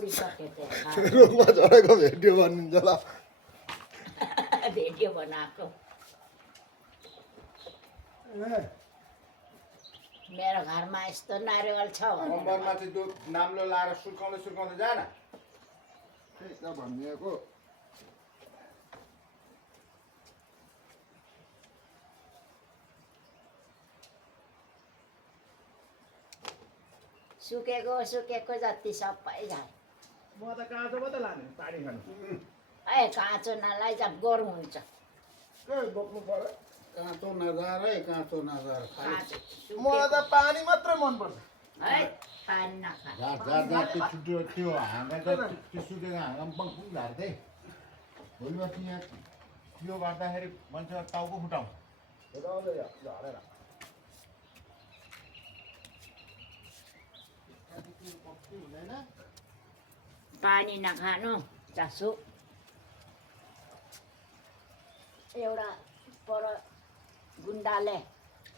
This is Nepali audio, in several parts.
उडिसकेको रुखमा चढेको भेट्यो भनिन्छ ल भेट्यो बनाएको मेरो घरमा यस्तो नारिवल छ कम्बरमाथि नाम्लो लाएर सुर्काउँदै सुर्काउँदै जा न भनिएको सुकेको सुकेको जति सबै झार म त काँचो पो त लाने पानी खानु ए काँचो नलाइ गोरु हुन्छ के बोक्नु पर्यो काँचो नजार है काँचो नजार काँचो मलाई त पानी मात्रै मनपर्छ है पानी नखा झार झार झार त्यो छुट्यो त्यो हाँगा त त्यो सुकेको हाँगामा बङ्कुङ झार्थे भोलिपर्सि यहाँ त्यो गर्दाखेरि मान्छेलाई टाउको फुटाउँ झरेर पानी नखानु चासो एउटा पर गुन्डाले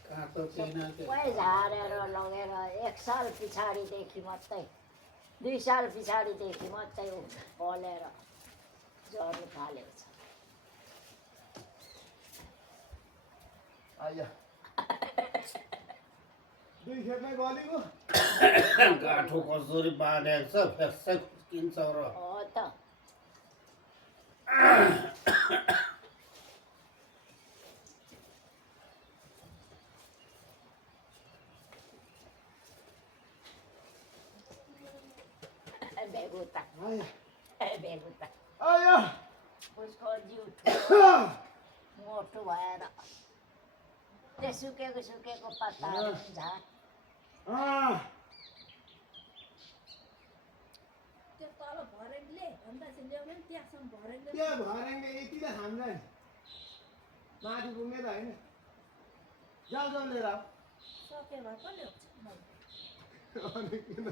काँचो पिना सबै झारेर लगेर 1 साल पछाडिदेखि मात्रै 2 साल पछाडिदेखि मात्रै फलेर झर्नु थालेको छ आइया दुई खेपमै गलेको गाठो कसरी बाँधेको छ फ्यास्सै खुस्किन्छ र हो त बेगुता बेगुता आइया उसको जिउ ठुलो मोटो भएर त्यो सुकेको सुकेको पत्ताहरू झार त्यो तल भरेङले भन्दा चाहिँ ल्याउने नि त्यहाँसम्म भरेङले त्यो भरेङले यति त खाँदैन माथि पुग्ने त होइन जाऊ जाऊ लिएर आऊ सके भए पनि ल्याउँछ अनि किन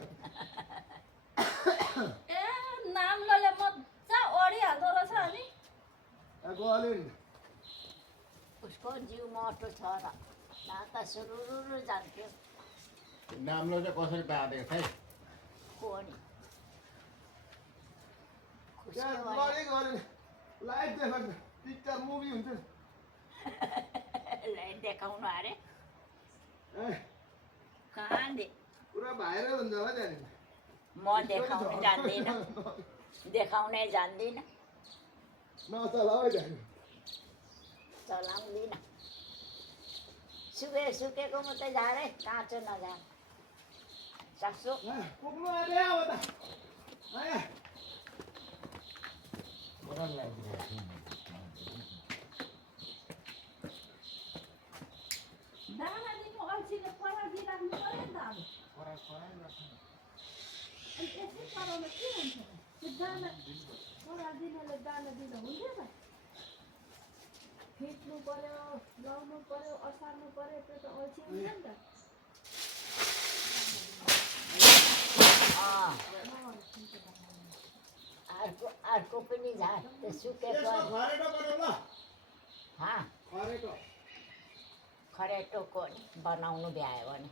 ए नाम्लोले मजा ओढिहाल्दो रहेछ अनि गल्यो नि उसको जिउ मोटो छ र त सुरुरु जान्थ्यो नाम्लो चाहिँ कसरी बाँधेको छ है कोनी त्यहाँ गरे गरे लाइभ देखाउँछ पिक्चर मुभी हुन्छ नि देखाउनु अरे ए कहाँ दे पुरा भाइरल हुन्छ होला त्यहाँनिर म देखाउनु जान्दिनँ देखाउनै जान्दिनँ नचलाऊ है त्यहाँनिर चलाउँदिनँ सुकेको मात्रै झारे काँचो नझार सक्छु पुग्नु आँट्यो अब त आया ओराल लागिरहेको छ दाना दिनु अल्छीले परा दिइराख्नु पऱ्यो नि त अब ओराल कराइरहेको छ अनि यसै पराउन के हुन्छ त्यो दाना परा दिनले दाना दिँदा हुन्थ्यो त फिट्नु पऱ्यो लाउनु पऱ्यो असार्नु पऱ्यो त्यो त अल्छी हुन्छ नि त अर्को पनि झार त्यो सुकेको यसमा खरेटो बनाऊ ल खरेटो खरेटोको नि बनाउनु भ्यायो भने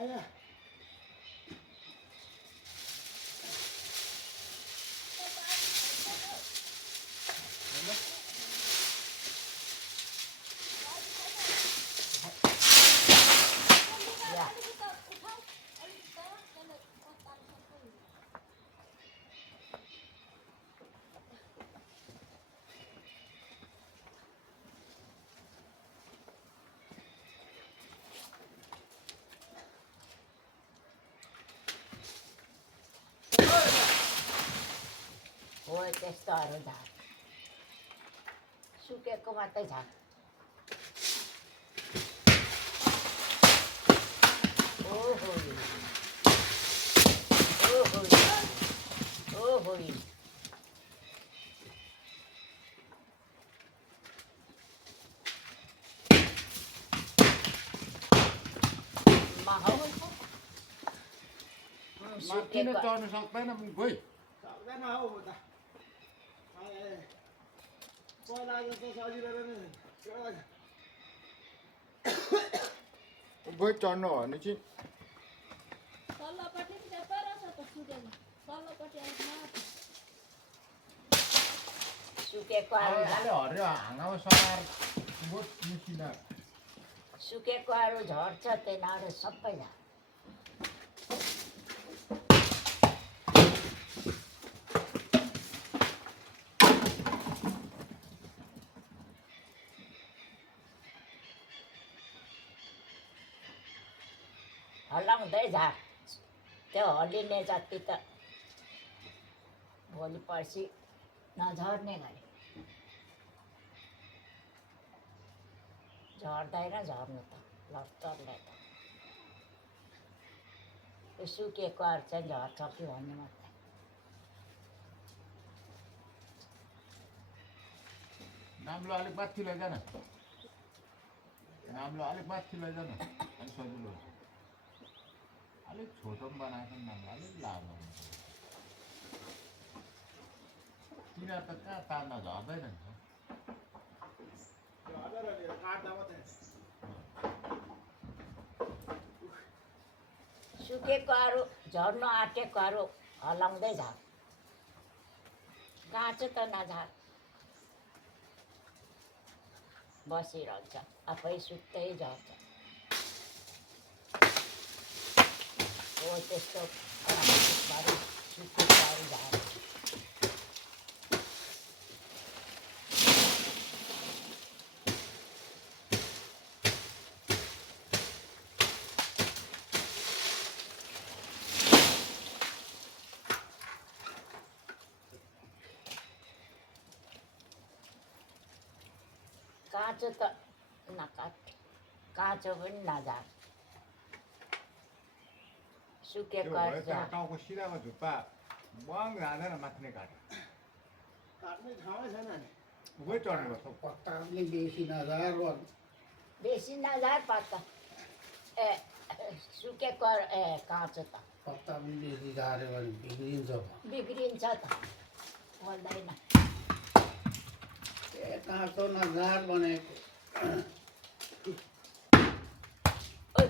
आया हो त्यस्तोहरू झार सुकेको मात्रै झार ओहो ओहो ओहो हावामा हौ माथि नै सुकेको चढ्नु सक्दैन खोइ सक्दैन हौ म त पहिला जस्तो सजिलो पनि खोइ चढ्नु हो भने चाहिँ तल्लोपट्टि पनि त्यस्तै रहेछ त सुकेको तल्लोपट्टि अलिक माथि सुकेको अब अरू खालि हरियो हाँगामा समाएर बहुत निस्किँदा सुकेको अरू झर्छ त्यहाँबाट सबै झर्छ हल्लाउँदै झार त्यो हल्लिने जति त भोलि पर्सि नझर्ने गरे झर्दैन झर्नु त लस्टरले त त्यो सुकेकोहरू चाहिँ झर्छ कि भन्ने मात्रै नाम्लो अलिक माथि लैजान नाम्लो अलिक माथि लैजान अलिक सजिलो हुन्छ अलिक छोटो पनि बनाएको नि नाम्लो अलिक लामो हुन्छ तिनीहरू त कहाँ तान्दा झर्दैन नि काट्दा मात्रै सुकेकोहरू झर्नु आँटेकोहरू हल्लाउँदै झार काँचो त नझार बसिरहन्छ आफै सुत्दै झर्छ हो त्यस्तो सुकेकोहरू झार काँचो त नकाट काँचो पनि नझार सुकेकोहरू झार टाउको सिधाको झुप्पा बङ जाँदैन माथि नै काट काट्ने ठाउँै छैन नि उभै चढ्नुपर्छ पत्ता पनि बेसी नझार बेसी नझार पत्ता ए सुकेको ए काँचो त पत्ता पनि बेसी झाऱ्यो भने बिग्रिन्छ बिग्रिन्छ त बोल्दैन ए काँचो नझार भनेको ओइ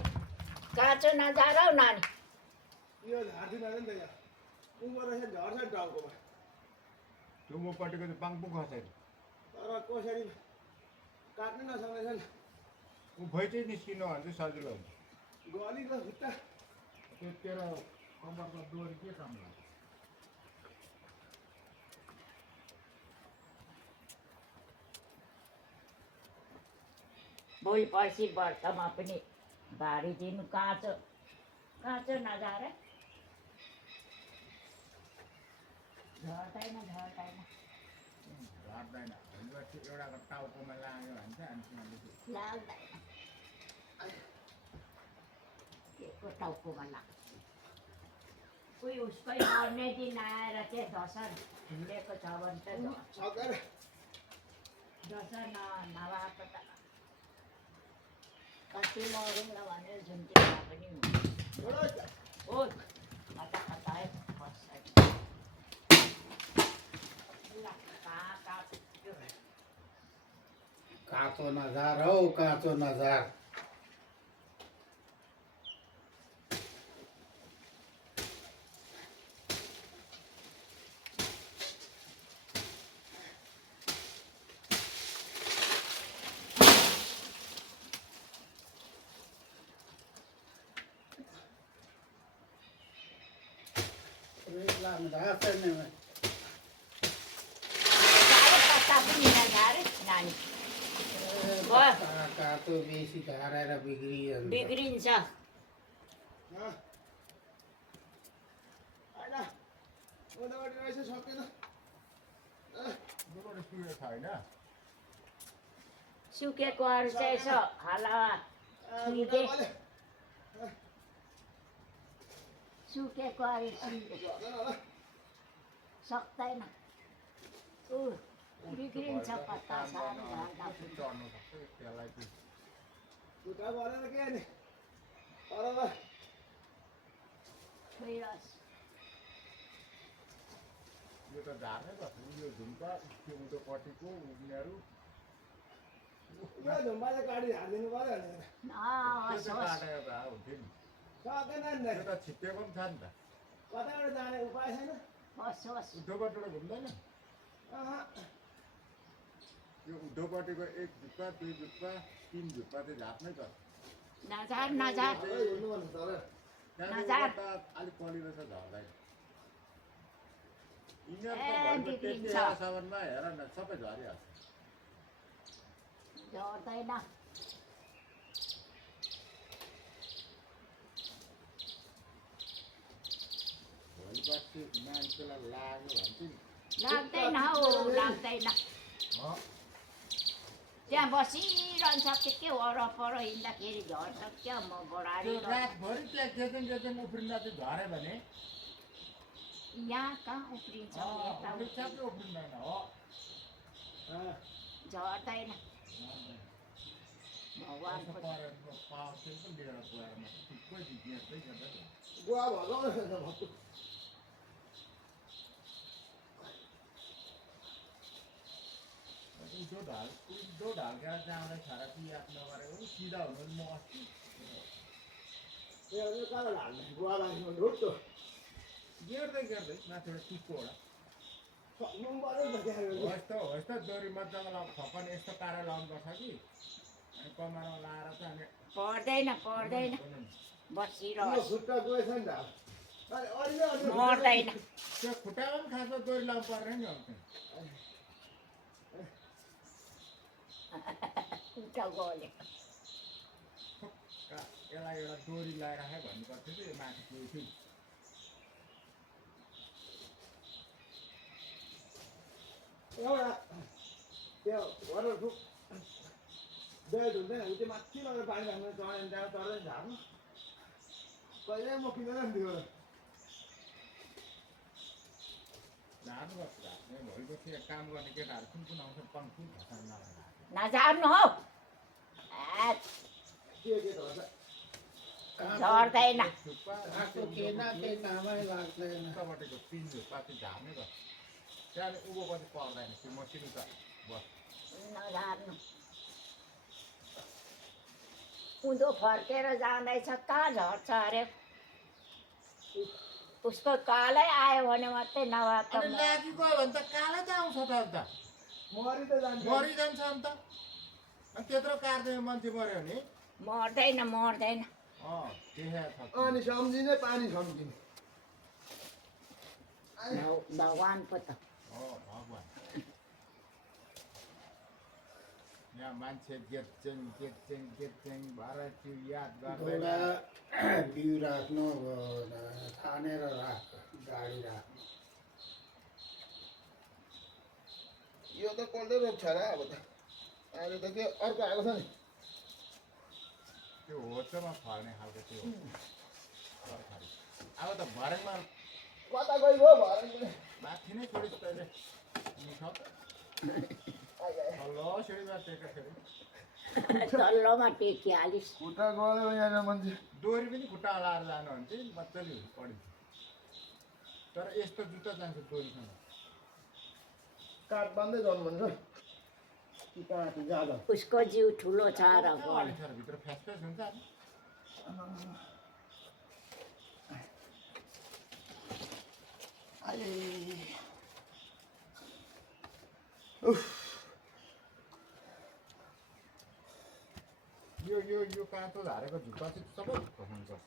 काँचो नझार हौ नानी यो झार्दिन नि त यहाँ उँभो रहेछ झर्छ नि टाउकोमा त्यो मपट्टिको चाहिँ पाङपुङ खसेको तर कसरी काट्नै नसक्ने छ नि उभै चाहिँ निस्किनु भने चाहिँ सजिलो हुन्छ गलीको खुट्टा त्यो तेरो कम्मरको डोरी के काम लाग्छ भोलि पर्सि व्रतमा पनि बारिदिनु काँचो काँचो नझार झर्दैन झर्दैन झर्दैन एउटा टाउकोमा लाग्यो भने चाहिँ अनि तिनीहरूले लाग्दैन के को टाउकोमा लाग्छ कोही उसकै मर्ने दिन आएर चाहिँ दसैँ हिँडेको छ भने त सकेर दसैँ नभएको त कति मरौँ भने झुन्टिँदा पनि हुन्छ हो कता कता है बस्छ काँचो नझार हौ काँचो नझार घाँस छैन पत्ता पनि नझारे नानी काँचो बेसी झारेर बिग्रिन्छ बिग्रिन्छ होइन मोटामोटी रहेछ सकेन दुईवटा सुकेको छ होइन सुकेकोहरू चाहिँ यसो हालामा छुइदे सुकेकोहरू छुइदे सक्दैन ऊ बिग्रिन्छ पत्ता सानो झर्दा चढ्नु सक्छ त्यसलाई चाहिँ खुट्टा गरेर के नि तर त झार्नै पर्छ यो झुम्का त्यो उँधोपट्टिको उनीहरू यो झुम्बा चाहिँ गाडी हालिदिनु पऱ्यो भनेर त्यो होस् चाहिँ होस् काटेर भए हुन्थ्यो नि सकेन नि त्यो त छिप्पिएको पनि छ नि त कताबाट जाने उपाय छैन होस् होस् उँधोपट्टिबाट घुम्दैन अहँ। यो उँधोपट्टिको एक जुत्ता दुई जुत्ता तिन जुत्ता चाहिँ झाप्नै पर्छ नजार नजार सबै हुनु भन्नु तर नजार। त्यहाँदेखि त अलिक कलिलो छ झर्दैन यिनीहरू ए, त घरको बिग्रिन्छ। त्यति आशावानमा हेर न सबै झरिहाल्छ झर्दैन भोलि पर्सि मान्छेलाई लाग्यो भने चाहिँ लाग्दैन हौ लाग्दैन त्यहाँ बसिरहन्छ के वरपर हिँड्दाखेरि झर्छ क्या म बढारी त्यो रातभरि त्यहाँ गेजेङ उफ्रिँदा चाहिँ झऱ्यो भने यहाँ कहाँ उफ्रिन्छ यता त्यो ठ्याक्कै उफ्रिँदैन हो झर्दैन कस्तो भगवान्को करेन्टको पावर सेल पनि लिएर गएर म थुप्रै जिज्ञासै गर्दा गुवा भगाउनु उठो ढल्केर जाँदै छाडा कि याद नगरेको सिधा हुनु म अस्ति यो कहाँ हाल्ने गुवा लाग्नु ढुट्टो गेर्दै माथिबाट टिपको एउटा सक्नु पऱ्यो नि त त्यहाँ होस् त डोरी मजाको फकन यस्तो पारा लाउनुपर्छ कि अनि कमारमा लाएर चाहिँ पर्दैन पर्दैन यो बसिरहोस् खुट्टा गएछ नि त अलि अलि मर्दैन त्यो खुट्टामा पनि खासमा डोरी लाउनु पर्ने नि अब उल्टा गल्यो यसलाई एउटा डोरी लगाएर राख्यो भन्नुपर्थ्यो कि यो माथि केही थियो एउटा त्यो घरहरू ठुक बेड हुँदैन उ त्यो माथि लगेर पानी राख्नु चढाइ त्यहाँ चढ्दै झार्नु कहिले म किनेर नि त्यो झार्नुपर्छ भोलि पर्सि काम गर्ने केटाहरू कुन आउँछ कुन खसाङ नलाएर नझार्नु हौ के त भन्छ झर्दैन आएको केही न केही कामै लाग्दैन उतापट्टिको पिन झुप्पा चाहिँ झार्नै पर्छ त्यहाँदेखि उँभोपट्टि पर्दैन त्यो मसिनो त बस नझार्नु उँधो फर्केर जाँदैछ कहाँ झर्छ अरे उसको कालै आयो भने मात्रै नभए त अनि लागि गयो भने त कालै त आउँछ त अन्त मरि त जान्छ मरिजान्छ अन्त अनि त्यत्रो काट्दैन मान्छे मऱ्यो भने मर्दैन मर्दैन देखाएको छ अनि सम्झिने पानी सम्झिने भगवान् पो त भगवान् यहाँ मान्छे गेच्चेङ भएर त्यो याद गर्दैन एउटा बिउ राख्नु छानेर राख गाडी राख्नु यो त कसले रोप्छ र अब त अहिले त के अर्को आएको छ नि त्यो होचमा फल्ने खालको त्यो तरकारी अब त भरेमा कता गइगयो भएर माथि नै छोडिस् तैँले मिठाउ तल्लो सिँढीमा टेकेखेरि तल्लोमा टेकिहालिस् खुट्टा गयो यहाँ मान्छे डोरी पनि खुट्टा हलाएर जानु भने चाहिँ मजाले पढिन्छ तर यस्तो जुत्ता जान्छ डोरीसँग काठ बाँध्दै जानु भन्छ कि काठ जाँदा उसको जिउ ठुलो छ र गयो भित्र फ्यास हुन्छ नि यो काँचो झारेको झुप्पा चाहिँ सबै खोज्नुपर्छ